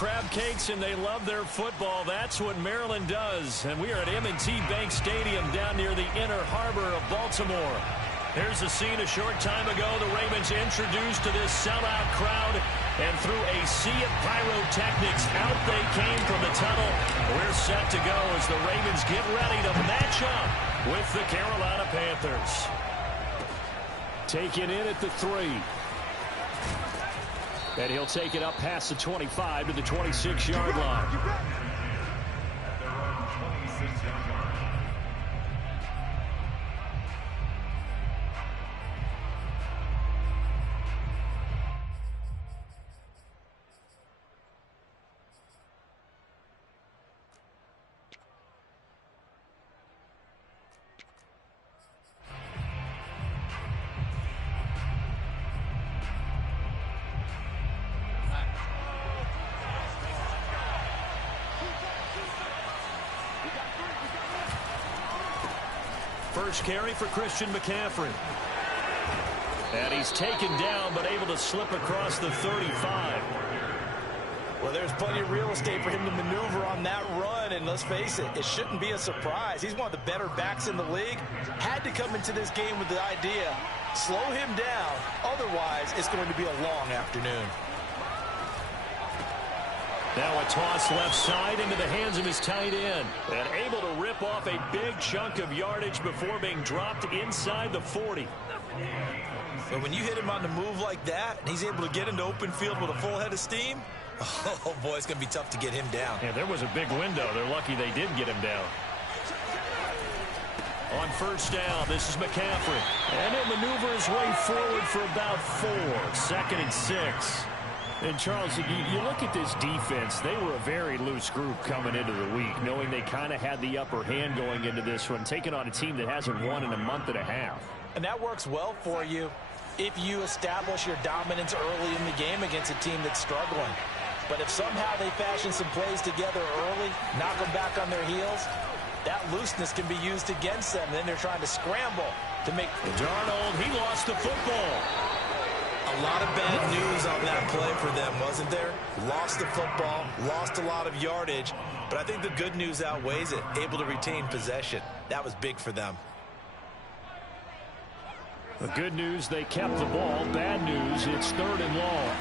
Crab cakes and they love their football. That's what Maryland does. And we are at M&T Bank Stadium down near the Inner Harbor of Baltimore. Here's the scene a short time ago. The Ravens introduced to this sellout crowd, and through a sea of pyrotechnics, out they came from the tunnel. We're set to go as the Ravens get ready to match up with the Carolina Panthers. Taken in at the 3. And he'll take it up past the 25 to the 26-yard line. First carry for Christian McCaffrey. And he's taken down, but able to slip across the 35. Well, there's plenty of real estate for him to maneuver on that run, and let's face it, it shouldn't be a surprise. He's one of the better backs in the league. Had to come into this game with the idea, slow him down, otherwise it's going to be a long afternoon. Now a toss left side into the hands of his tight end. And able to rip off a big chunk of yardage before being dropped inside the 40. But when you hit him on the move like that, and he's able to get into open field with a full head of steam, oh boy, it's going to be tough to get him down. Yeah, there was a big window. They're lucky they did get him down. On first down, this is McCaffrey. And he'll maneuver his way forward for about 4. 2nd and 6. And, Charles, you look at this defense, they were a very loose group coming into the week, knowing they kind of had the upper hand going into this one, taking on a team that hasn't won in a month and a half. And that works well for you if you establish your dominance early in the game against a team that's struggling. But if somehow they fashion some plays together early, knock them back on their heels, that looseness can be used against them. Then they're trying to scramble to make... Darnold, he lost the football. A lot of bad news on that play for them, wasn't there? Lost the football, lost a lot of yardage, but I think the good news outweighs it. Able to retain possession. That was big for them. The good news, they kept the ball. Bad news, it's 3rd and long.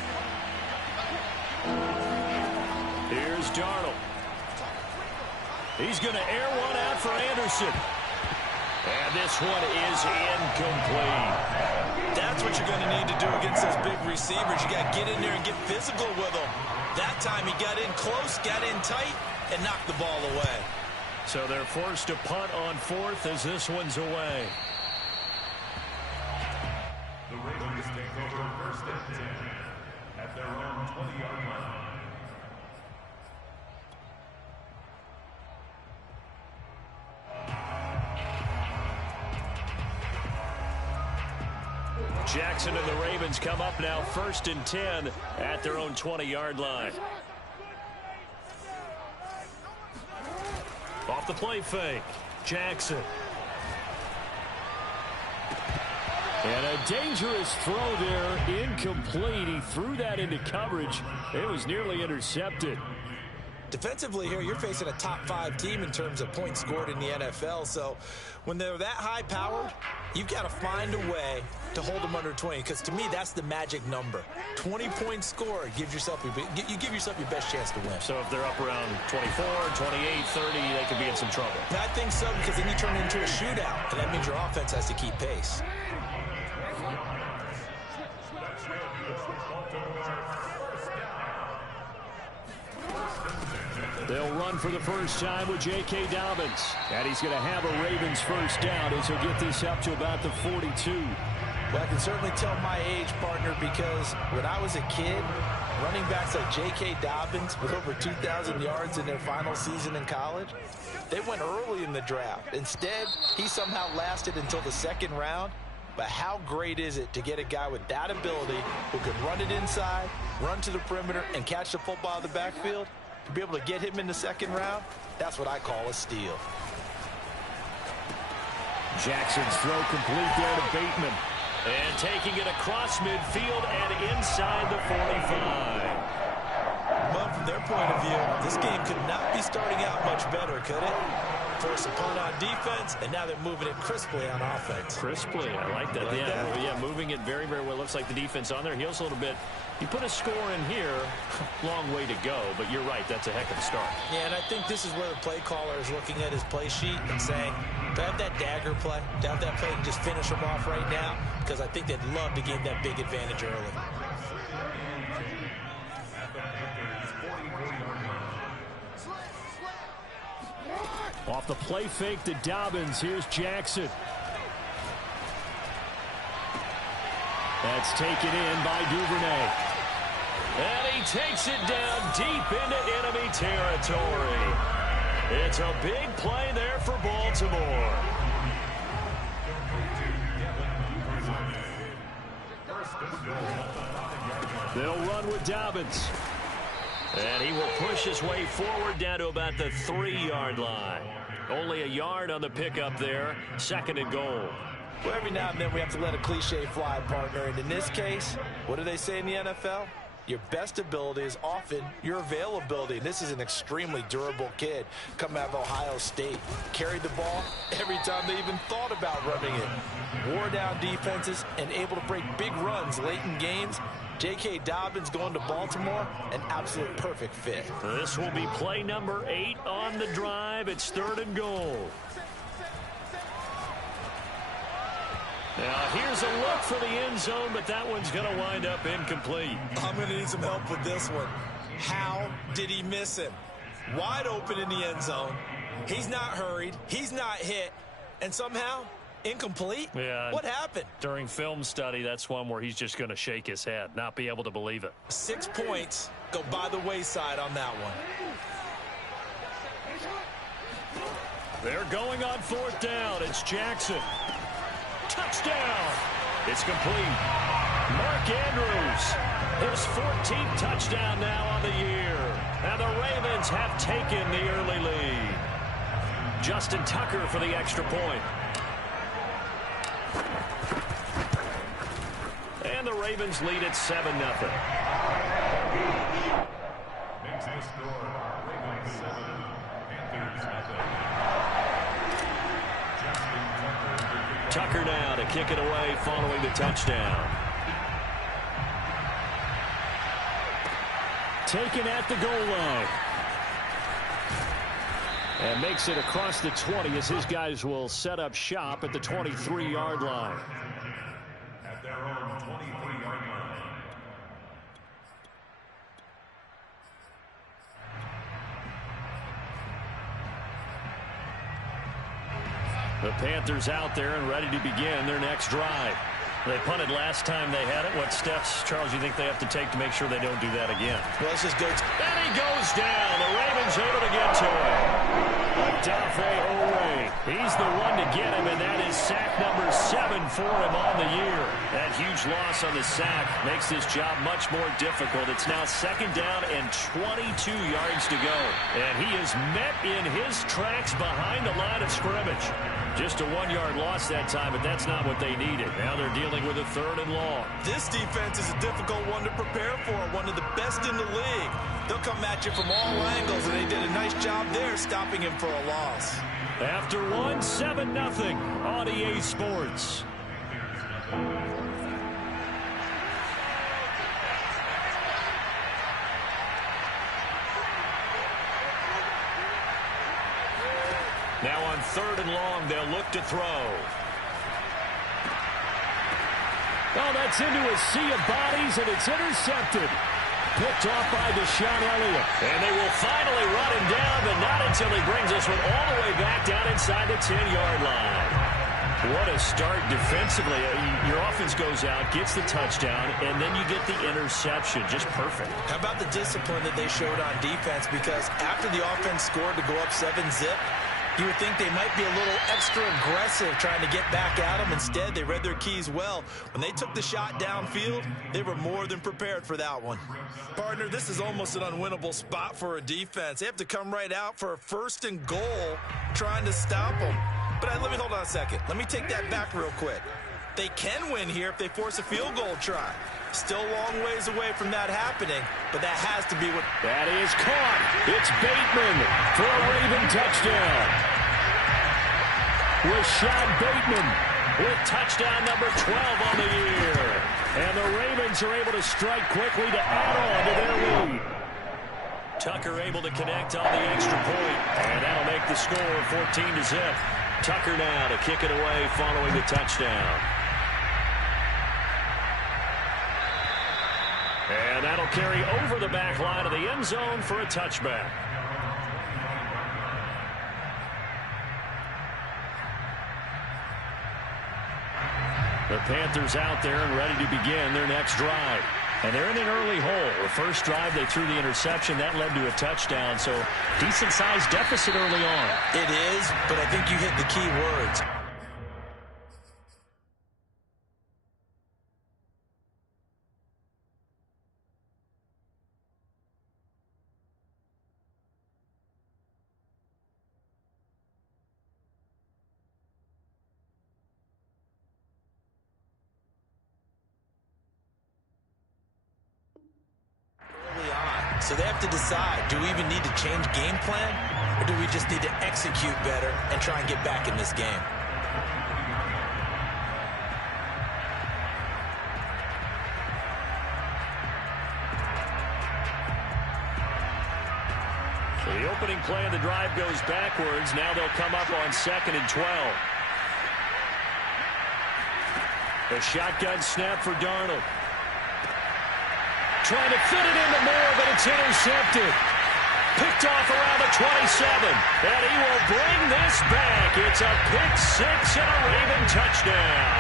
Here's Darnold. He's going to air one out for Anderson. And this one is incomplete. That's what you're going to need to do against those big receivers. You got to get in there and get physical with them. That time he got in close, got in tight, and knocked the ball away. So they're forced to punt on 4th as this one's away. The Ravens take over 1st and 10 at their own 20-yard line. Jackson and the Ravens come up now 1st and 10 at their own 20-yard line. Off the play fake, Jackson. And a dangerous throw there, incomplete. He threw that into coverage. It was nearly intercepted. Defensively here, you're facing a top 5 team in terms of points scored in the NFL. So when they're that high-powered, you've got to find a way to hold them under 20. Because to me, that's the magic number. 20 points scored, you give yourself your best chance to win. So if they're up around 24, 28, 30, they could be in some trouble. I think so, because then you turn it into a shootout, and that means your offense has to keep pace. They'll run for the first time with J.K. Dobbins. And he's going to have a Ravens first down as he'll get this up to about the 42. Well, I can certainly tell my age, partner, because when I was a kid, running backs like J.K. Dobbins with over 2,000 yards in their final season in college, they went early in the draft. Instead, he somehow lasted until the second round. But how great is it to get a guy with that ability who can run it inside, run to the perimeter, and catch the football in the backfield? To be able to get him in the second round, that's what I call a steal. Jackson's throw complete there to Bateman. And taking it across midfield and inside the 45. Well, from their point of view, this game could not be starting out much better, could it? Force a punt on defense, and now they're moving it crisply on offense. Crisply, I like that. Yeah, moving it very, very well. Looks like the defense on there heals a little bit. You put a score in here, long way to go, but you're right, that's a heck of a start. Yeah, and I think this is where the play caller is looking at his play sheet and saying, do I have that dagger play? Do I have that play and just finish them off right now? Because I think they'd love to gain that big advantage early. Off the play fake to Dobbins, here's Jackson. That's taken in by Duvernay. And he takes it down deep into enemy territory. It's a big play there for Baltimore. They'll run with Dobbins. And he will push his way forward down to about the 3-yard line. Only a yard on the pickup there. 2nd and goal. Well, every now and then we have to let a cliche fly, partner. And in this case, what do they say in the NFL? Your best ability is often your availability. And this is an extremely durable kid coming out of Ohio State. Carried the ball every time they even thought about running it. Wore down defenses and able to break big runs late in games. J.K. Dobbins going to Baltimore, an absolute perfect fit. This will be play number 8 on the drive. It's 3rd and goal. Now, here's a look for the end zone, but that one's going to wind up incomplete. I'm going to need some help with this one. How did he miss him? Wide open in the end zone. He's not hurried. He's not hit. And somehow, incomplete? Yeah. What happened? During film study, that's one where he's just going to shake his head, not be able to believe it. 6 points go by the wayside on that one. They're going on 4th down. It's Jackson. Touchdown. It's complete. Mark Andrews, his 14th touchdown now on the year. And the Ravens have taken the early lead. Justin Tucker for the extra point. And the Ravens lead at 7-0. Makes the score. Ravens 7, Panthers 0. Tucker now to kick it away following the touchdown. Taken at the goal line. And makes it across the 20 as his guys will set up shop at the 23-yard line. At their own 23-yard line. The Panthers out there and ready to begin their next drive. They punted last time they had it. What steps, Charles, you think they have to take to make sure they don't do that again? Well, let's just go. And he goes down. The Ravens able to get to him. Adafe Oweh. He's the one to get him, and that is sack number 7 for him on the year. That huge loss on the sack makes this job much more difficult. It's now 2nd down and 22 yards to go. And he is met in his tracks behind the line of scrimmage. Just a 1-yard loss that time, but that's not what they needed. Now they're dealing with a 3rd and long. This defense is a difficult one to prepare for, one of the best in the league. They'll come at you from all angles, and they did a nice job there stopping him for a loss. After 7-0 on EA Sports. Now on 3rd and long, they'll look to throw. Oh, that's into a sea of bodies, and it's intercepted. Picked off by Deshaun Elliott. And they will finally run him down, but not until he brings this one all the way back down inside the 10-yard line. What a start defensively. Your offense goes out, gets the touchdown, and then you get the interception. Just perfect. How about the discipline that they showed on defense? Because after the offense scored to go up 7-zip, you would think they might be a little extra aggressive trying to get back at them. Instead, they read their keys well. When they took the shot downfield, they were more than prepared for that one. Partner, this is almost an unwinnable spot for a defense. They have to come right out for a 1st and goal trying to stop them. But let me hold on a second. Let me take that back real quick. They can win here if they force a field goal try. Still a long ways away from that happening, but that has to be what... That is caught. It's Bateman for a Raven touchdown. Rashad Bateman with touchdown number 12 on the year. And the Ravens are able to strike quickly to add on to their lead. Tucker able to connect on the extra point, and that'll make the score 14-0. Tucker now to kick it away following the touchdown. And that'll carry over the back line of the end zone for a touchback. The Panthers out there and ready to begin their next drive. And they're in an early hole. The first drive, they threw the interception. That led to a touchdown. So decent-sized deficit early on. It is, but I think you hit the key words. So they have to decide, do we even need to change game plan, or do we just need to execute better and try and get back in this game? So the opening play of the drive goes backwards. Now they'll come up on 2nd and 12. A shotgun snap for Darnold. Trying to fit it into Moore, but it's intercepted. Picked off around the 27. And he will bring this back. It's a pick 6 and a Raven touchdown.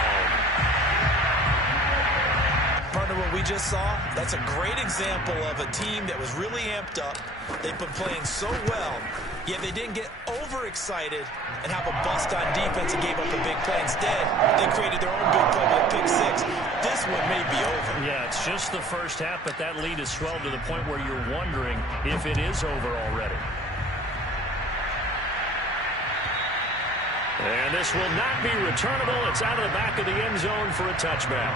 Partner, what we just saw, that's a great example of a team that was really amped up. They've been playing so well, yet they didn't get overexcited and have a bust on defense and gave up a big play. Instead, they created their own big play with a pick 6. This one may be over. Yeah, it's just the first half, but that lead has swelled to the point where you're wondering if it is over already. And this will not be returnable. It's out of the back of the end zone for a touchback.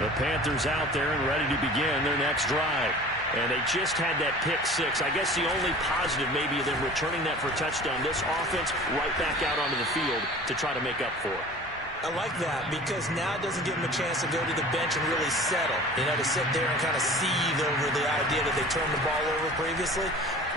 The Panthers out there and ready to begin their next drive. And they just had that pick 6. I guess the only positive maybe of them returning that for a touchdown. This offense right back out onto the field to try to make up for it. I like that because now it doesn't give them a chance to go to the bench and really settle. You know, to sit there and kind of seethe over the idea that they turned the ball over previously.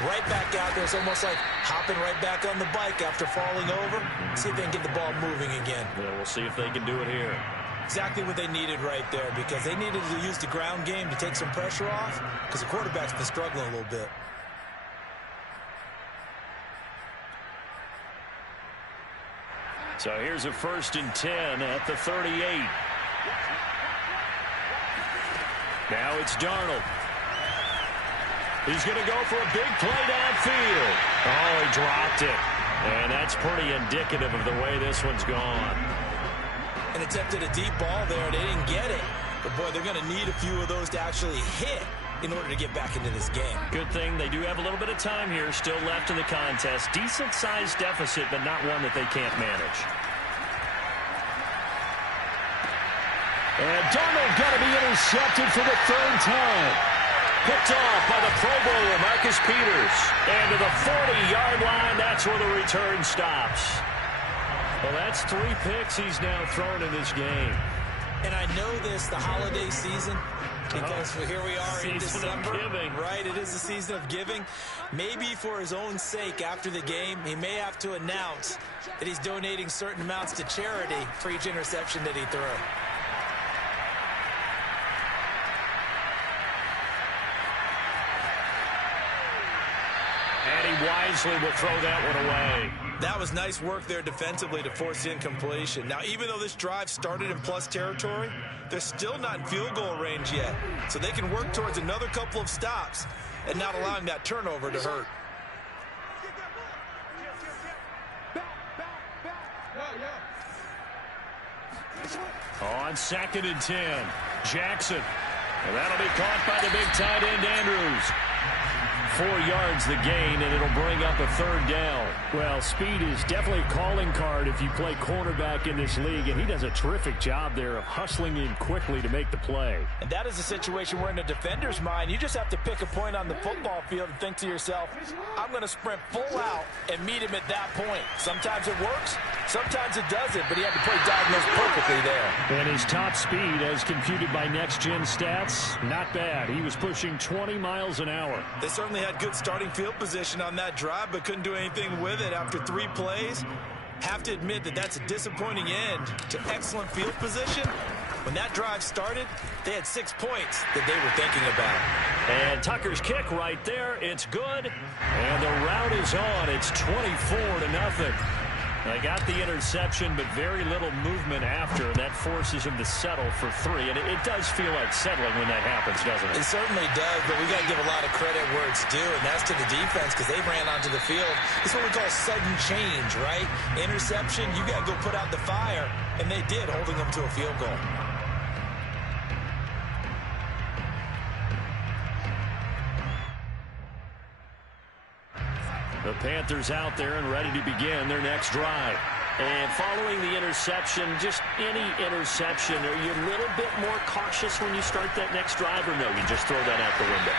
Right back out there. It's almost like hopping right back on the bike after falling over. See if they can get the ball moving again. Yeah, we'll see if they can do it here. Exactly what they needed right there because they needed to use the ground game to take some pressure off because the quarterback's been struggling a little bit. So here's a 1st and 10 at the 38. Now it's Darnold. He's going to go for a big play downfield. Oh, he dropped it. And that's pretty indicative of the way this one's gone. And attempted a deep ball there. They didn't get it. But, boy, they're going to need a few of those to actually hit in order to get back into this game. Good thing they do have a little bit of time here still left in the contest. Decent-sized deficit, but not one that they can't manage. And Darnold got to be intercepted for the 3rd time. Picked off by the Pro Bowler, Marcus Peters. And to the 40-yard line, that's where the return stops. Well, that's 3 picks he's now thrown in this game. And I know this, the holiday season, because here we are in December. Right, it is the season of giving. Maybe for his own sake after the game, he may have to announce that he's donating certain amounts to charity for each interception that he threw. And he wisely will throw that one away. That was nice work there defensively to force the incompletion. Now, even though this drive started in plus territory, they're still not in field goal range yet. So they can work towards another couple of stops and not allowing that turnover to hurt. On 2nd and 10, Jackson. And that'll be caught by the big tight end, Andrews. 4 yards the gain, and it'll bring up a 3rd down. Well, speed is definitely a calling card if you play cornerback in this league, and he does a terrific job there of hustling in quickly to make the play. And that is a situation where in the defender's mind, you just have to pick a point on the football field and think to yourself, I'm going to sprint full out and meet him at that point. Sometimes it works, sometimes it doesn't, but he had to play diagonals perfectly there. And his top speed, as computed by Next Gen Stats, not bad. He was pushing 20 miles an hour. They certainly had good starting field position on that drive, but couldn't do anything with it after 3 plays. Have to admit that that's a disappointing end to excellent field position. When that drive started, they had 6 points that they were thinking about. And Tucker's kick right there. It's good. And the route is on. It's 24-0. They got the interception, but very little movement after. That forces him to settle for 3. And it does feel like settling when that happens, doesn't it? It certainly does, but we got to give a lot of credit where it's due, and that's to the defense because they ran onto the field. It's what we call sudden change, right? Interception, you got to go put out the fire, and they did, holding them to a field goal. The Panthers out there and ready to begin their next drive. And following the interception, just any interception, are you a little bit more cautious when you start that next drive, or no, you just throw that out the window?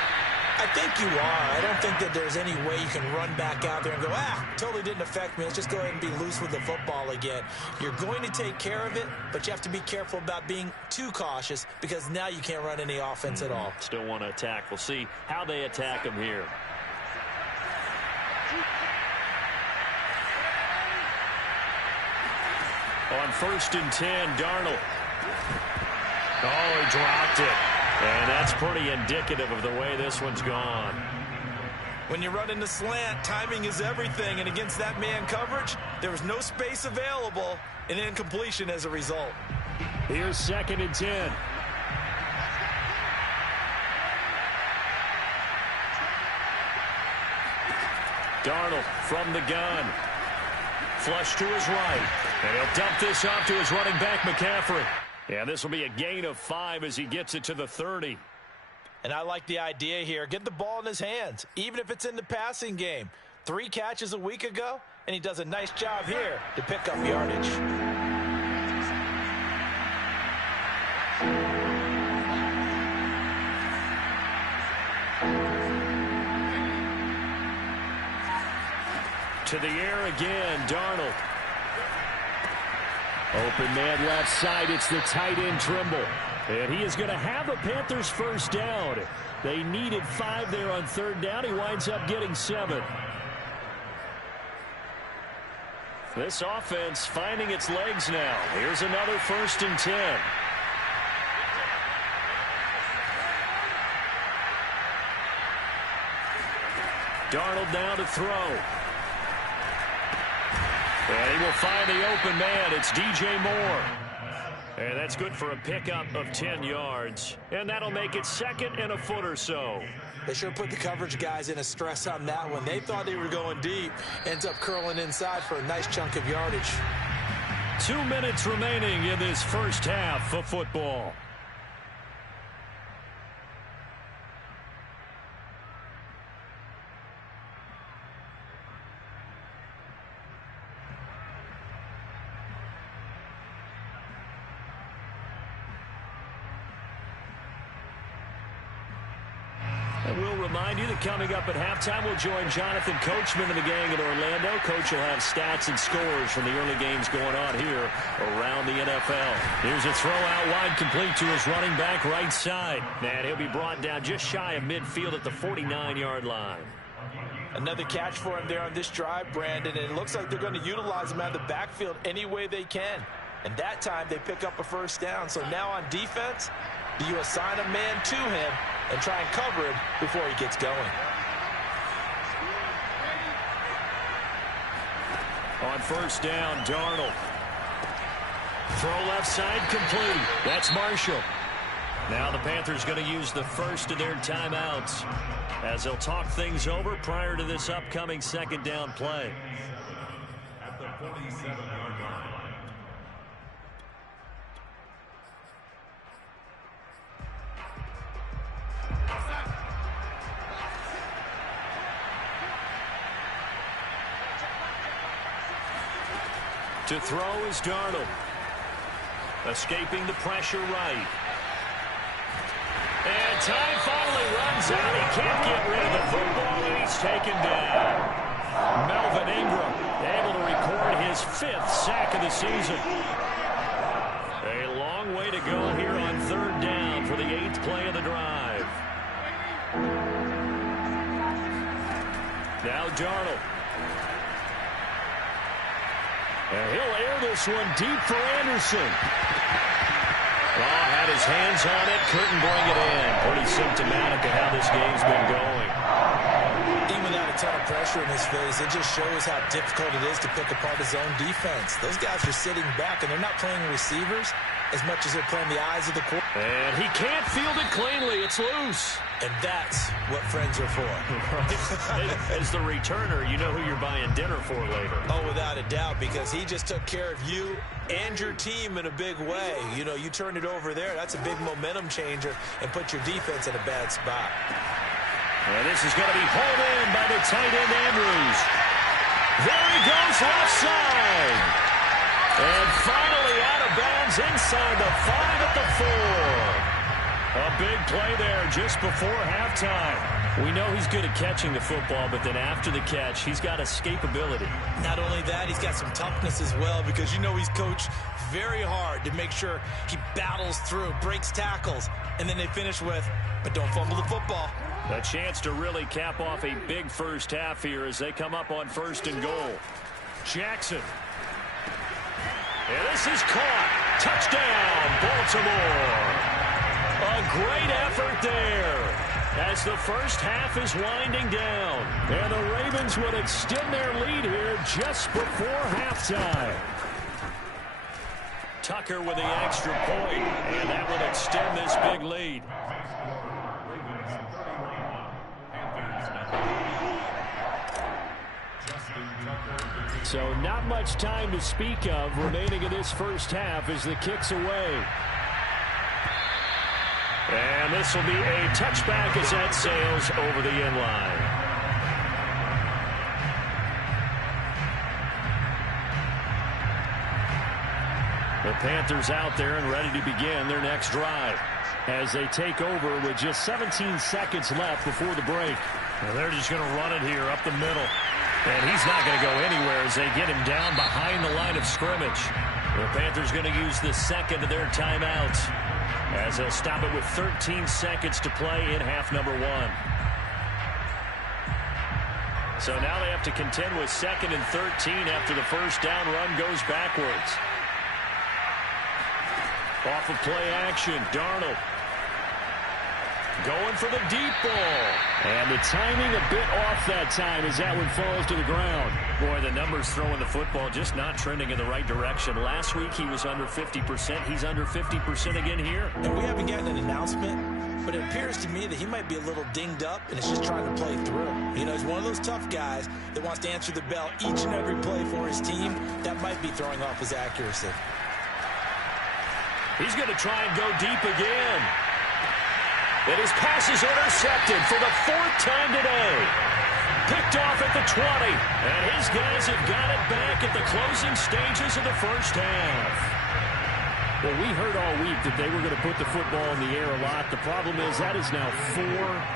I think you are. I don't think that there's any way you can run back out there and go, totally didn't affect me. Let's just go ahead and be loose with the football again. You're going to take care of it, but you have to be careful about being too cautious because now you can't run any offense at all. Still want to attack. We'll see how they attack him here. On 1st and 10, Darnold. Oh, he dropped it. And that's pretty indicative of the way this one's gone. When you run in the slant, timing is everything. And against that man coverage, there was no space available, and incompletion as a result. Here's 2nd and 10. Darnold from the gun. Flush to his right. And he'll dump this off to his running back, McCaffrey. Yeah, this will be a gain of 5 as he gets it to the 30. And I like the idea here. Get the ball in his hands, even if it's in the passing game. 3 catches a week ago, and he does a nice job here to pick up yardage. To the air again, Darnold. Open man left side. It's the tight end, Trimble. And he is going to have a Panthers first down. They needed 5 there on 3rd down. He winds up getting 7. This offense finding its legs now. Here's another 1st and 10. Darnold down to throw. And he will find the open man. It's DJ Moore. And that's good for a pickup of 10 yards. And that'll make it 2nd and a foot or so. They sure put the coverage guys in a stress on that one. They thought they were going deep. Ends up curling inside for a nice chunk of yardage. 2 minutes remaining in this first half of football. And we'll remind you that coming up at halftime, we'll join Jonathan Coachman and the gang in Orlando. Coach will have stats and scores from the early games going on here around the NFL. Here's a throw out wide, complete to his running back right side. And he'll be brought down just shy of midfield at the 49-yard line. Another catch for him there on this drive, Brandon, and it looks like they're going to utilize him out of the backfield any way they can. And that time they pick up a first down. So now on defense, do you assign a man to him and try and cover him before he gets going? On first down, Darnold. Throw left side complete. That's Marshall. Now the Panthers going to use the first of their timeouts as they'll talk things over prior to this upcoming second down play. At the 47-yard line. To throw is Darnold. Escaping the pressure right. And time finally runs out. He can't get rid of the football, and he's taken down. Melvin Ingram able to record his 5th sack of the season. A long way to go here on third down for the 8th play of the drive. Now Darnold. And he'll air this one deep for Anderson. Had his hands on it, couldn't bring it in. Pretty symptomatic of how this game's been going. Even without a ton of pressure in his face, it just shows how difficult it is to pick apart his own defense. Those guys are sitting back, and they're not playing receivers as much as they're playing the eyes of the quarterback. And he can't field it cleanly. It's loose. And that's what friends are for. Right. As the returner, you know who you're buying dinner for later. Oh, without a doubt, because he just took care of you and your team in a big way. You know, you turned it over there. That's a big momentum changer and put your defense in a bad spot. And this is going to be hauled in by the tight end, Andrews. There he goes left side. And finally out of bounds inside the 5 at the 4. A big play there just before halftime. We know he's good at catching the football, but then after the catch, he's got escapability. Not only that, he's got some toughness as well, because you know he's coached very hard to make sure he battles through, breaks tackles, and then they finish with, but don't fumble the football. A chance to really cap off a big first half here as they come up on 1st and goal. Jackson. And this is caught. Touchdown, Baltimore. A great effort there as the first half is winding down. And the Ravens would extend their lead here just before halftime. Tucker with the extra point, and that would extend this big lead. So not much time to speak of remaining in this first half as the kick's away. And this will be a touchback as that sails over the end line. The Panthers out there and ready to begin their next drive as they take over with just 17 seconds left before the break. And they're just going to run it here up the middle. And he's not going to go anywhere as they get him down behind the line of scrimmage. The Panthers going to use the second of their timeouts as they'll stop it with 13 seconds to play in half number 1. So now they have to contend with 2nd and 13 after the first down run goes backwards. Off of play action, Darnold. Going for the deep ball. And the timing a bit off that time as that one falls to the ground. Boy, the numbers throwing the football just not trending in the right direction. Last week he was under 50%. He's under 50% again here. And we haven't gotten an announcement, but it appears to me that he might be a little dinged up and is just trying to play through. You know, he's one of those tough guys that wants to answer the bell each and every play for his team. That might be throwing off his accuracy. He's going to try and go deep again. And his pass is intercepted for the 4th time today. Picked off at the 20. And his guys have got it back at the closing stages of the first half. Well, we heard all week that they were going to put the football in the air a lot. The problem is that is now 4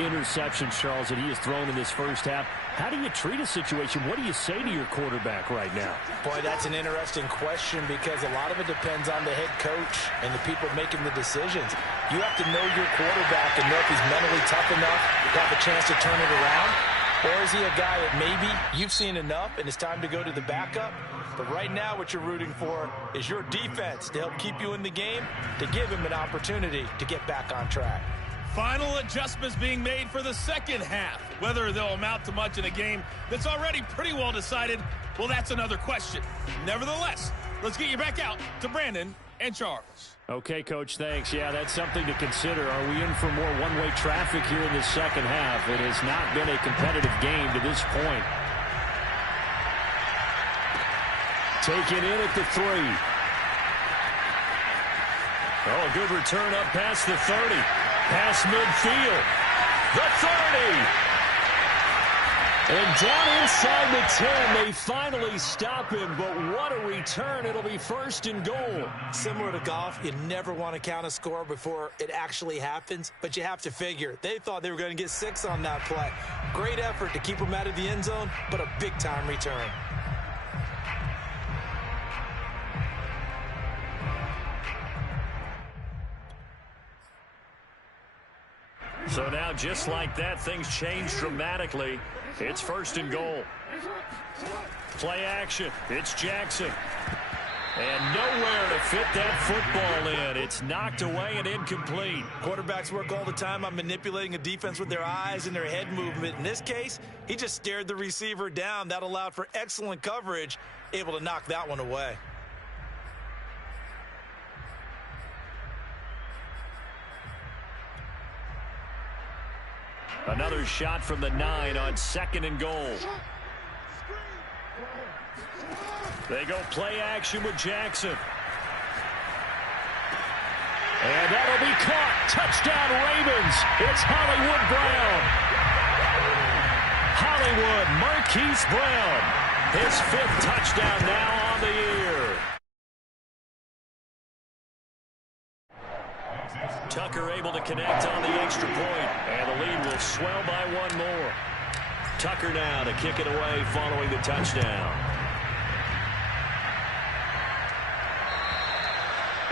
interceptions, Charles, that he has thrown in this first half. How do you treat a situation? What do you say to your quarterback right now? Boy, that's an interesting question because a lot of it depends on the head coach and the people making the decisions. You have to know your quarterback and know if he's mentally tough enough to have a chance to turn it around. Or is he a guy that maybe you've seen enough and it's time to go to the backup? But right now what you're rooting for is your defense to help keep you in the game, to give him an opportunity to get back on track. Final adjustments being made for the second half. Whether they'll amount to much in a game that's already pretty well decided, well, that's another question. Nevertheless, let's get you back out to Brandon and Charles. Okay, Coach, thanks. Yeah, that's something to consider. Are we in for more one-way traffic here in the second half? It has not been a competitive game to this point. Taken in at the 3. Oh, a good return up past the 30. Past midfield. The 30. And down inside the 10, they finally stop him. But what a return. It'll be first and goal. Similar to golf, you never want to count a score before it actually happens. But you have to figure, they thought they were going to get 6 on that play. Great effort to keep them out of the end zone, but a big-time return. So now, just like that, things change dramatically. It's first and goal. Play action. It's Jackson. And nowhere to fit that football in. It's knocked away and incomplete. Quarterbacks work all the time on manipulating a defense with their eyes and their head movement. In this case, he just stared the receiver down. That allowed for excellent coverage, able to knock that one away. Another shot from the 9 on second and goal. They go play action with Jackson. And that'll be caught. Touchdown, Ravens. It's Hollywood Brown. Hollywood Marquise Brown. His 5th touchdown now on the year. Tucker able to connect on the extra point, and the lead will swell by 1 more. Tucker now to kick it away following the touchdown.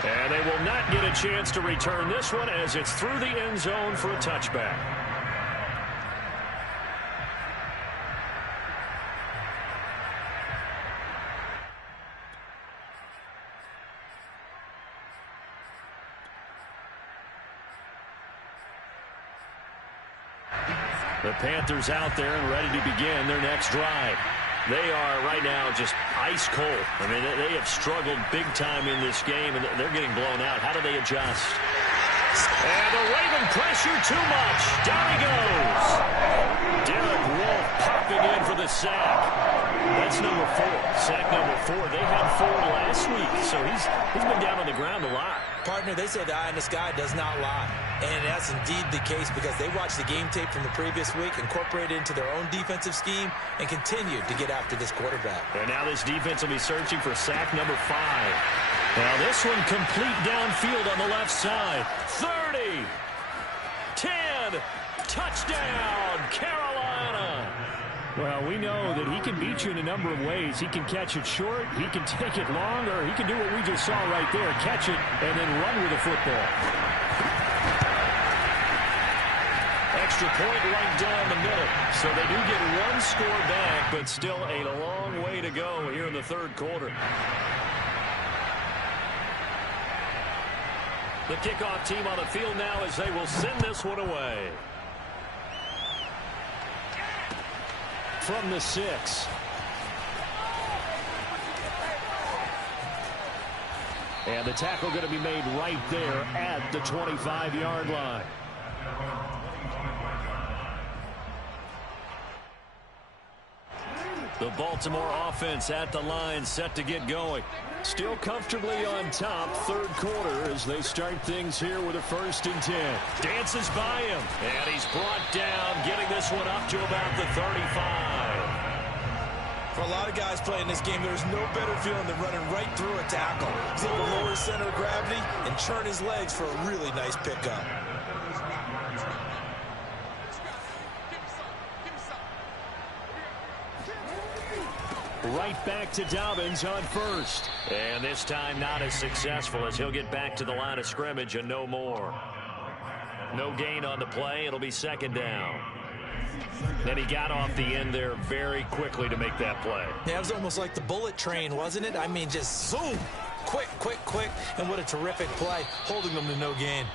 And they will not get a chance to return this one as it's through the end zone for a touchback. The Panthers out there and ready to begin their next drive. They are right now just ice cold. I mean, they have struggled big time in this game, and they're getting blown out. How do they adjust? And the Raven pressure too much. Down he goes. Derek Wolfe popping in for the sack. That's number 4. Sack number 4. They had 4 last week, so he's been down on the ground a lot. Partner, they say the eye in the sky does not lie. And that's indeed the case because they watched the game tape from the previous week, incorporated it into their own defensive scheme, and continued to get after this quarterback. And now this defense will be searching for sack number 5. Now this one complete downfield on the left side. 30, 10, touchdown, Carolina. Well, we know that he can beat you in a number of ways. He can catch it short, he can take it long, or he can do what we just saw right there, catch it and then run with the football. Extra point right down the middle. So they do get 1 score back, but still a long way to go here in the 3rd quarter. The kickoff team on the field now as they will send this one away. From the 6. And the tackle going to be made right there at the 25-yard line. The Baltimore offense at the line, set to get going. Still comfortably on top, 3rd quarter as they start things here with a 1st and 10. Dances by him, and he's brought down, getting this one up to about the 35. For a lot of guys playing this game, there's no better feeling than running right through a tackle. He's able to lower his center of gravity and churn his legs for a really nice pickup. Right back to Dobbins on 1st. And this time not as successful as he'll get back to the line of scrimmage and no more. No gain on the play. It'll be 2nd down. Then he got off the end there very quickly to make that play. Yeah, it was almost like the bullet train, wasn't it? I mean, just zoom. Quick, quick, quick. And what a terrific play, holding them to no gain.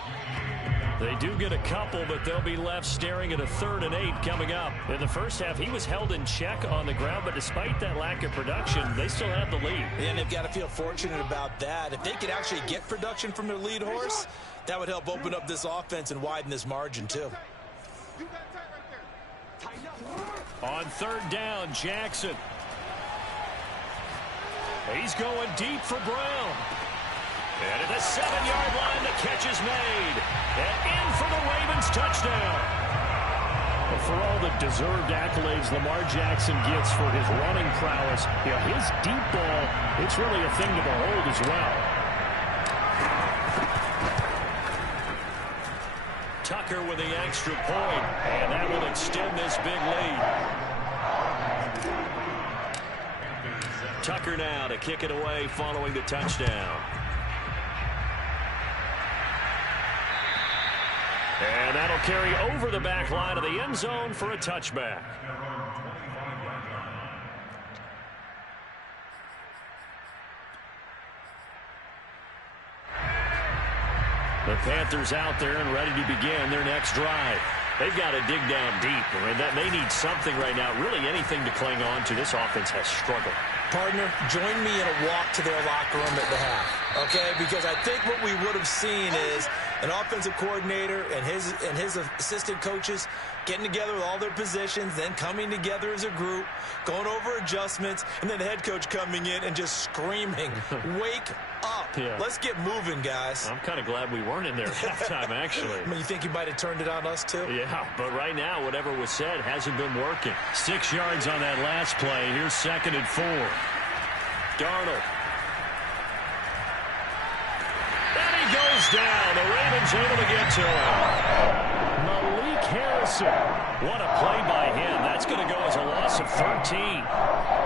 They do get a couple, but they'll be left staring at a 3rd and 8 coming up. In the first half, he was held in check on the ground, but despite that lack of production, they still have the lead. And they've got to feel fortunate about that. If they could actually get production from their lead horse, that would help open up this offense and widen this margin, too. On 3rd down, Jackson. He's going deep for Brown. And at the 7-yard line, the catch is made. And in for the Ravens touchdown. Well, for all the deserved accolades Lamar Jackson gets for his running prowess, his deep ball, it's really a thing to behold as well. Tucker with the extra point, and that will extend this big lead. Tucker now to kick it away following the touchdown. And that'll carry over the back line of the end zone for a touchback. The Panthers out there and ready to begin their next drive. They've got to dig down deep. I mean, they need something right now, really anything to cling on to. This offense has struggled. Partner, join me in a walk to their locker room at the half, okay? Because I think what we would have seen is an offensive coordinator and his assistant coaches getting together with all their positions, then coming together as a group, going over adjustments, and then the head coach coming in and just screaming, wake up. Yeah. Let's get moving, guys. I'm kind of glad we weren't in there at halftime, actually. I mean, you think you might have turned it on us, too? Yeah, but right now, whatever was said hasn't been working. 6 yards on that last play. Here's 2nd and 4. Darnold. And he goes down. The Ravens able to get to him. Malik Harrison. What a play by him. That's going to go as a loss of 13.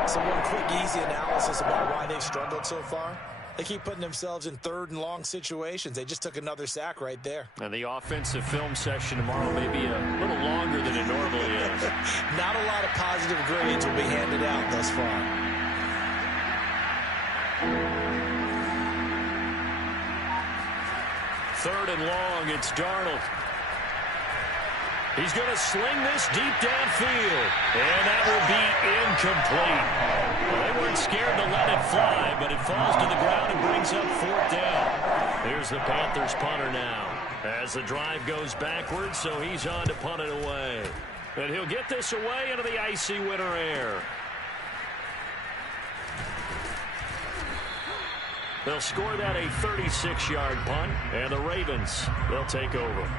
So one quick, easy analysis about why they've struggled so far. They keep putting themselves in 3rd and long situations. They just took another sack right there. And the offensive film session tomorrow may be a little longer than it normally is. Not a lot of positive grades will be handed out thus far. 3rd and long, it's Darnold. He's going to sling this deep downfield. And that will be incomplete. Well, they weren't scared to let it fly, but it falls to the ground and brings up 4th down. Here's the Panthers punter now. As the drive goes backwards, so he's on to punt it away. And he'll get this away into the icy winter air. They'll score that a 36-yard punt, and the Ravens, they'll take over.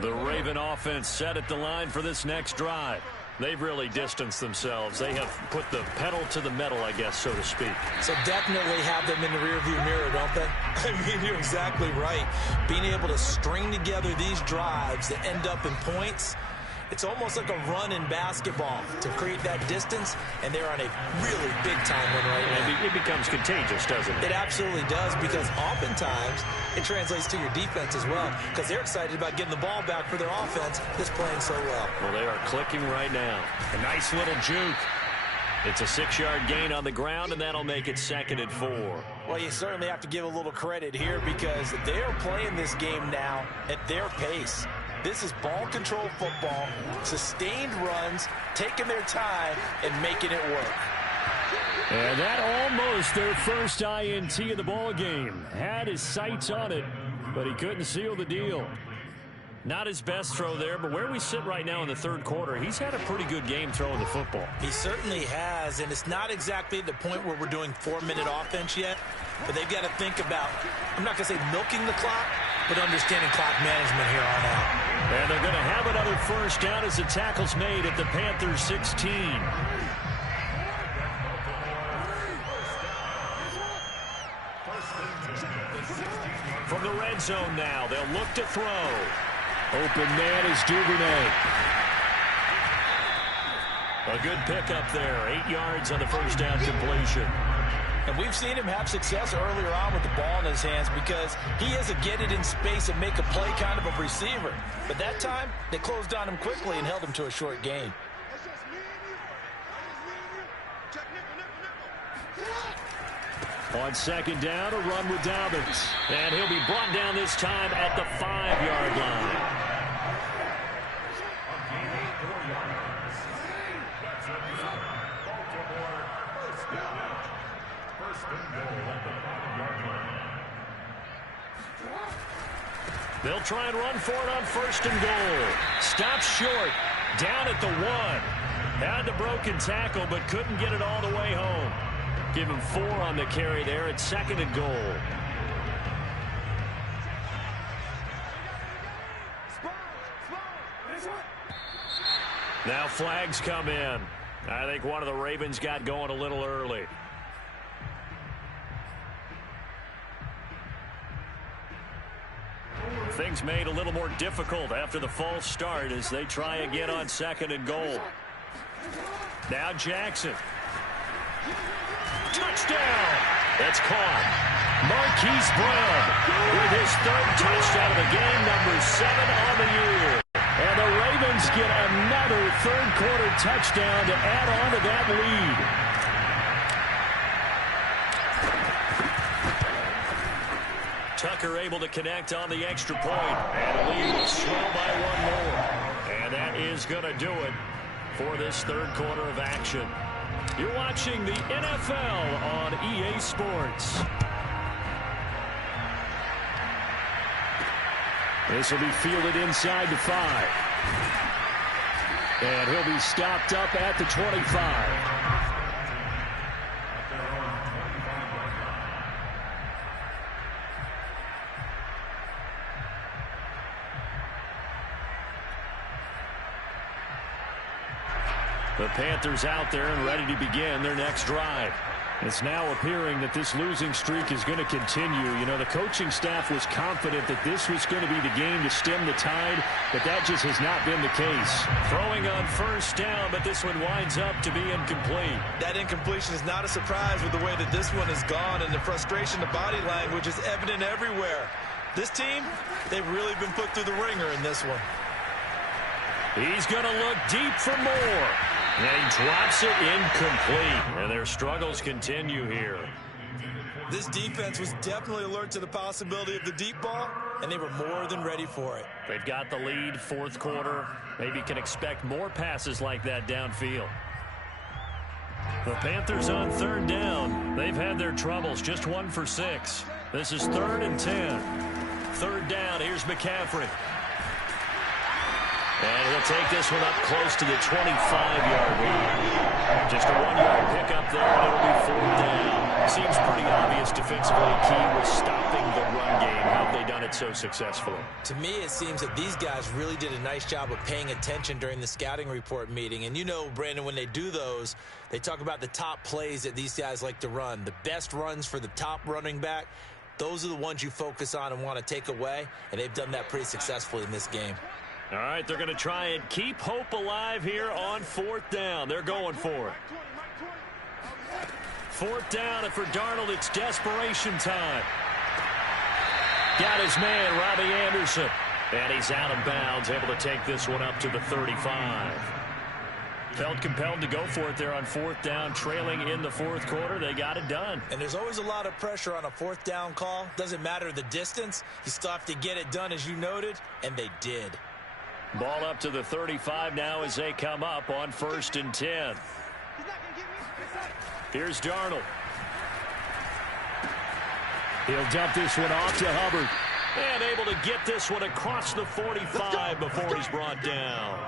The Raven offense set at the line for this next drive. They've really distanced themselves. They have put the pedal to the metal, I guess, so to speak. So definitely have them in the rearview mirror, don't they? I mean, you're exactly right. Being able to string together these drives that end up in points, it's almost like a run in basketball to create that distance, and they're on a really big-time one right now. It becomes contagious, doesn't it? It absolutely does, because oftentimes it translates to your defense as well, because they're excited about getting the ball back for their offense that's playing so well. Well, they are clicking right now. A nice little juke. It's a 6-yard gain on the ground, and that'll make it 2nd and 4. Well, you certainly have to give a little credit here, because they are playing this game now at their pace. This is ball control football, sustained runs, taking their time, and making it work. And that almost their first INT of the ball game. Had his sights on it, but he couldn't seal the deal. Not his best throw there, but where we sit right now in the 3rd quarter, he's had a pretty good game throwing the football. He certainly has, and it's not exactly the point where we're doing 4-minute offense yet, but they've got to think about, I'm not going to say milking the clock, but understanding clock management here on out. And they're going to have another first down as the tackle's made at the Panthers 16. From the red zone now, they'll look to throw. Open man is Duvernay. A good pickup there. 8 yards on the first down completion. And we've seen him have success earlier on with the ball in his hands because he is a get it in space and make a play kind of a receiver. But that time, they closed on him quickly and held him to a short gain. On second down, a run with Dobbins. And he'll be brought down this time at the 5-yard line. They'll try and run for it on first and goal. Stops short. Down at the 1. Had the broken tackle, but couldn't get it all the way home. Give him 4 on the carry there at second and goal. Now flags come in. I think one of the Ravens got going a little early. Things made a little more difficult after the false start as they try again on second and goal. Now Jackson. Touchdown! That's caught. Marquise Brown with his 3rd touchdown of the game, number 7 on the year. And the Ravens get another 3rd-quarter touchdown to add on to that lead. Tucker able to connect on the extra point. And the lead will swell by 1 more. And that is going to do it for this 3rd quarter of action. You're watching the NFL on EA Sports. This will be fielded inside the 5. And he'll be stopped up at the 25. The Panthers out there and ready to begin their next drive. It's now appearing that this losing streak is going to continue. You know, the coaching staff was confident that this was going to be the game to stem the tide, but that just has not been the case. Throwing on first down, but this one winds up to be incomplete. That incompletion is not a surprise with the way that this one has gone, and the frustration, the body language is evident everywhere. This team, they've really been put through the ringer in this one. He's going to look deep for more. And he drops it incomplete. And their struggles continue here. This defense was definitely alert to the possibility of the deep ball, and they were more than ready for it. They've got the lead, 4th quarter. Maybe can expect more passes like that downfield. The Panthers on 3rd down. They've had their troubles, just 1 for 6. This is 3rd and 10. 3rd down, here's McCaffrey. And he'll take this one up close to the 25-yard line. Just a 1-yard pickup there, and it'll be 4th down. Seems pretty obvious defensively. Key was stopping the run game. How have they done it so successfully? To me, it seems that these guys really did a nice job of paying attention during the scouting report meeting. And you know, Brandon, when they do those, they talk about the top plays that these guys like to run. The best runs for the top running back, those are the ones you focus on and want to take away. And they've done that pretty successfully in this game. All right, they're going to try and keep hope alive here on 4th down. They're going for it. 4th down, and for Darnold, it's desperation time. Got his man, Robbie Anderson. And he's out of bounds, able to take this one up to the 35. Felt compelled to go for it there on 4th down, trailing in the 4th quarter. They got it done. And there's always a lot of pressure on a 4th down call. Doesn't matter the distance. You still have to get it done, as you noted, and they did. Ball up to the 35 now as they come up on 1st and 10. Here's Darnold. He'll dump this one off to Hubbard. And able to get this one across the 45 before he's brought down.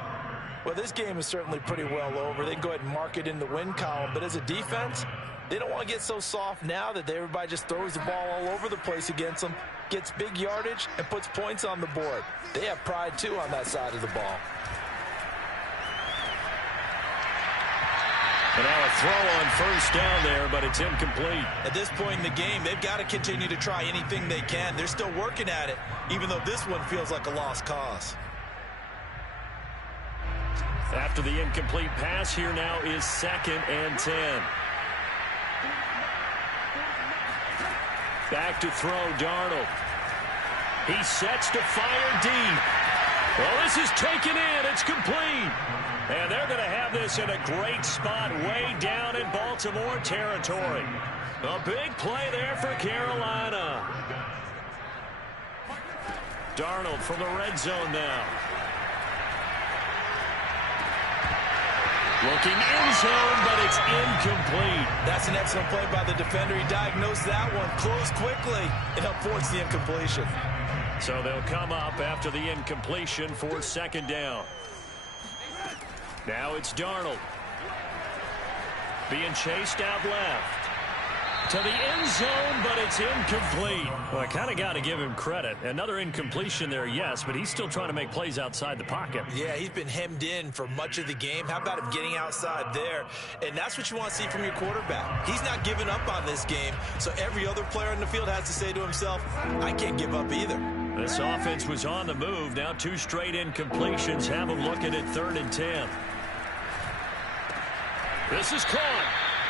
Well, this game is certainly pretty well over. They can go ahead and mark it in the win column. But as a defense, they don't want to get so soft now that everybody just throws the ball all over the place against them, gets big yardage, and puts points on the board. They have pride, too, on that side of the ball. And now a throw on first down there, but it's incomplete. At this point in the game, they've got to continue to try anything they can. They're still working at it, even though this one feels like a lost cause. After the incomplete pass, here now is 2nd and 10. Back to throw, Darnold. He sets to fire deep. Well, this is taken in. It's complete. And they're going to have this in a great spot way down in Baltimore territory. A big play there for Carolina. Darnold from the red zone now. Looking in zone, but it's incomplete. That's an excellent play by the defender. He diagnosed that one, closed quickly, and helped force the incompletion. So they'll come up after the incompletion for second down. Now it's Darnold. Being chased out left. To the end zone, but it's incomplete. Well, I kind of got to give him credit. Another incompletion there, yes, but he's still trying to make plays outside the pocket. Yeah, he's been hemmed in for much of the game. How about him getting outside there? And that's what you want to see from your quarterback. He's not giving up on this game, so every other player in the field has to say to himself, I can't give up either. This offense was on the move. Now 2 straight incompletions have them looking at 3rd and 10. This is caught.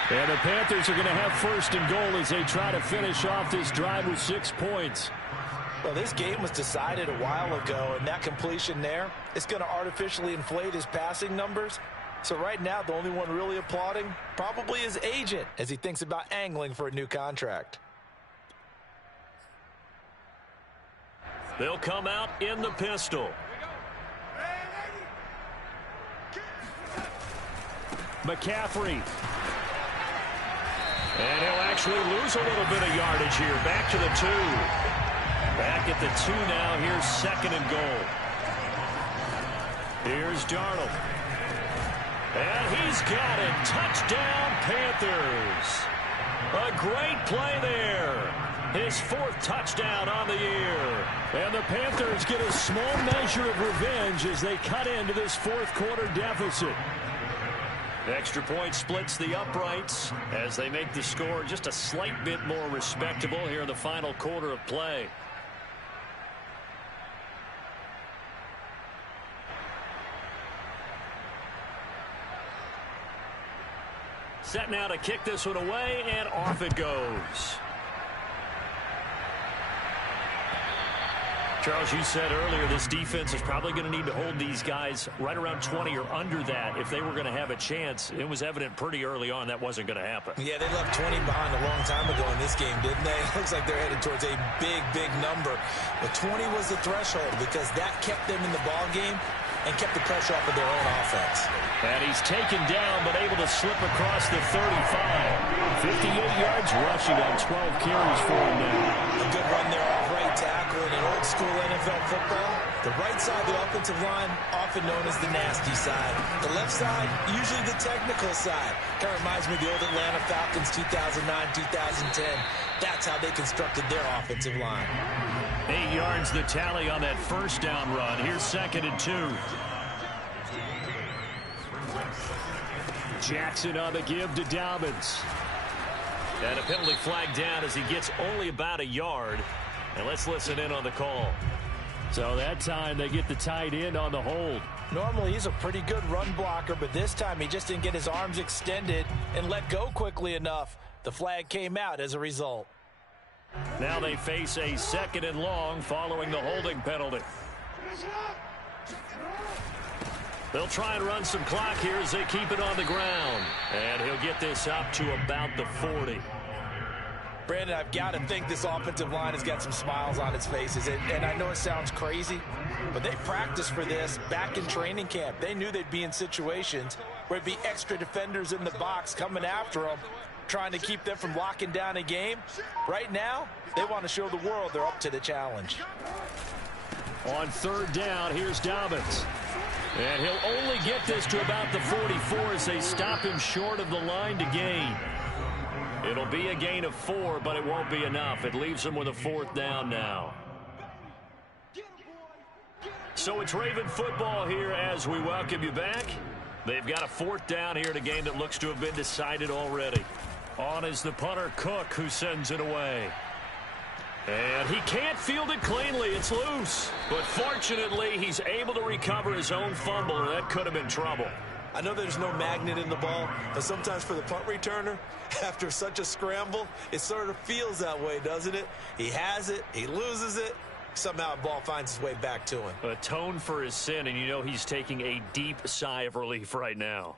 And the Panthers are going to have 1st and goal as they try to finish off this drive with 6 points. Well, this game was decided a while ago, and that completion there is going to artificially inflate his passing numbers. So right now, the only one really applauding probably his agent as he thinks about angling for a new contract. They'll come out in the pistol. McCaffrey. And he'll actually lose a little bit of yardage here. Back to the 2. Back at the 2 now. Here's 2nd and goal. Here's Darnold. And he's got it. Touchdown, Panthers. A great play there. His 4th touchdown on the year. And the Panthers get a small measure of revenge as they cut into this 4th quarter deficit. Extra point splits the uprights as they make the score just a slight bit more respectable here in the final quarter of play. Set now to kick this one away, and off it goes. Charles, you said earlier this defense is probably going to need to hold these guys right around 20 or under that if they were going to have a chance. It was evident pretty early on that wasn't going to happen. Yeah, they left 20 behind a long time ago in this game, didn't they? It looks like they're headed towards a big, big number. But 20 was the threshold because that kept them in the ball game and kept the pressure off of their own offense. And he's taken down but able to slip across the 35. 58 yards rushing on 12 carries for him now. A good run there off right tackle in an old school NFL football. The right side of the offensive line, often known as the nasty side. The left side, usually the technical side. Kind of reminds me of the old Atlanta Falcons 2009, 2010. That's how they constructed their offensive line. 8 yards the tally on that 1st down run. Here's 2nd and 2. Jackson on the give to Dobbins. And a penalty flag down as he gets only about a yard. And let's listen in on the call. So that time they get the tight end on the hold. Normally he's a pretty good run blocker, but this time he just didn't get his arms extended and let go quickly enough. The flag came out as a result. Now they face a 2nd and long following the holding penalty. They'll try and run some clock here as they keep it on the ground. And he'll get this up to about the 40. Brandon, I've got to think this offensive line has got some smiles on its faces. And I know it sounds crazy, but they practiced for this back in training camp. They knew they'd be in situations where it'd be extra defenders in the box coming after them, trying to keep them from locking down a game. Right now, they want to show the world they're up to the challenge. On 3rd down, here's Dobbins. And he'll only get this to about the 44 as they stop him short of the line to gain. It'll be a gain of 4, but it won't be enough. It leaves them with a 4th down now. So it's Raven football here as we welcome you back. They've got a 4th down here in a game that looks to have been decided already. On is the punter, Cook, who sends it away. And he can't field it cleanly. It's loose. But fortunately, he's able to recover his own fumble, and that could have been trouble. I know there's no magnet in the ball, but sometimes for the punt returner, after such a scramble, it sort of feels that way, doesn't it? He has it, he loses it, somehow the ball finds its way back to him. Atone for his sin, and you know he's taking a deep sigh of relief right now.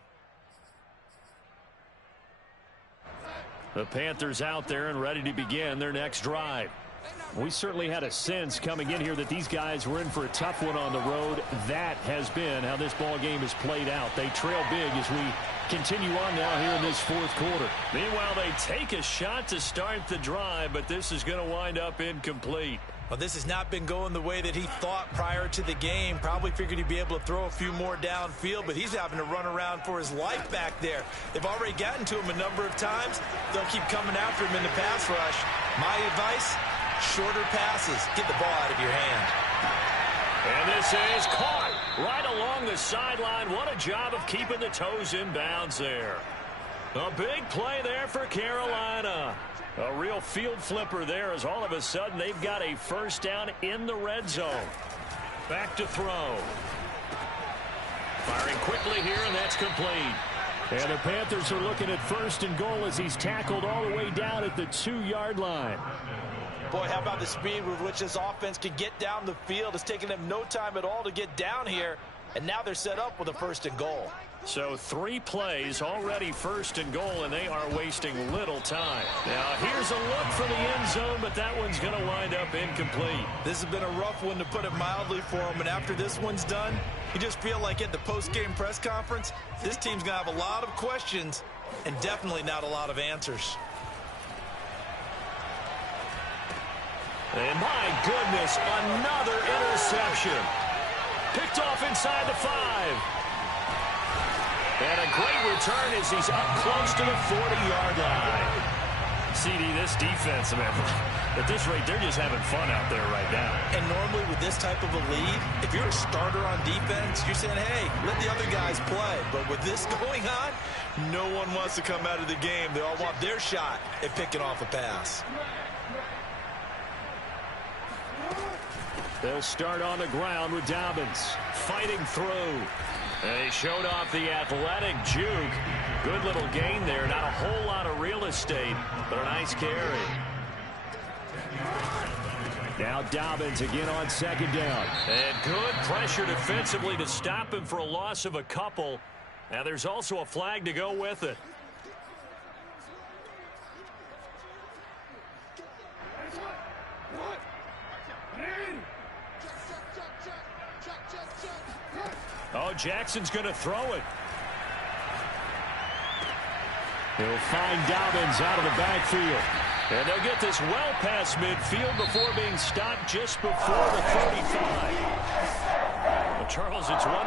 The Panthers out there and ready to begin their next drive. We certainly had a sense coming in here that these guys were in for a tough one on the road. That has been how this ball game has played out. They trail big as we continue on now here in this fourth quarter. Meanwhile, they take a shot to start the drive, but this is going to wind up incomplete. Well, this has not been going the way that he thought prior to the game. Probably figured he'd be able to throw a few more downfield, but he's having to run around for his life back there. They've already gotten to him a number of times. They'll keep coming after him in the pass rush. My advice, shorter passes. Get the ball out of your hand. And this is caught right along the sideline. What a job of keeping the toes in bounds there. A big play there for Carolina. A real field flipper there as all of a sudden they've got a first down in the red zone. Back to throw. Firing quickly here, and that's complete. And the Panthers are looking at first and goal as he's tackled all the way down at the 2-yard line. Boy, how about the speed with which this offense could get down the field? It's taken them no time at all to get down here, and now they're set up with a first and goal. So 3 plays already first and goal, and they are wasting little time. Now here's a look for the end zone, but that one's going to wind up incomplete. This has been a rough one, to put it mildly, for him, and after this one's done, you just feel like at the post-game press conference, this team's going to have a lot of questions and definitely not a lot of answers. And my goodness, another interception. Picked off inside the 5. And a great return as he's up close to the 40-yard line. CD, this defense, man, at this rate, they're just having fun out there right now. And normally with this type of a lead, if you're a starter on defense, you're saying, hey, let the other guys play. But with this going on, no one wants to come out of the game. They all want their shot at picking off a pass. They'll start on the ground with Dobbins fighting through. And he showed off the athletic juke. Good little gain there. Not a whole lot of real estate, but a nice carry. Now Dobbins again on second down. And good pressure defensively to stop him for a loss of a couple. Now there's also a flag to go with it. Oh, Jackson's going to throw it. He'll find Dobbins out of the backfield. And they'll get this well past midfield before being stopped just before the 35. Well, Charles, it's one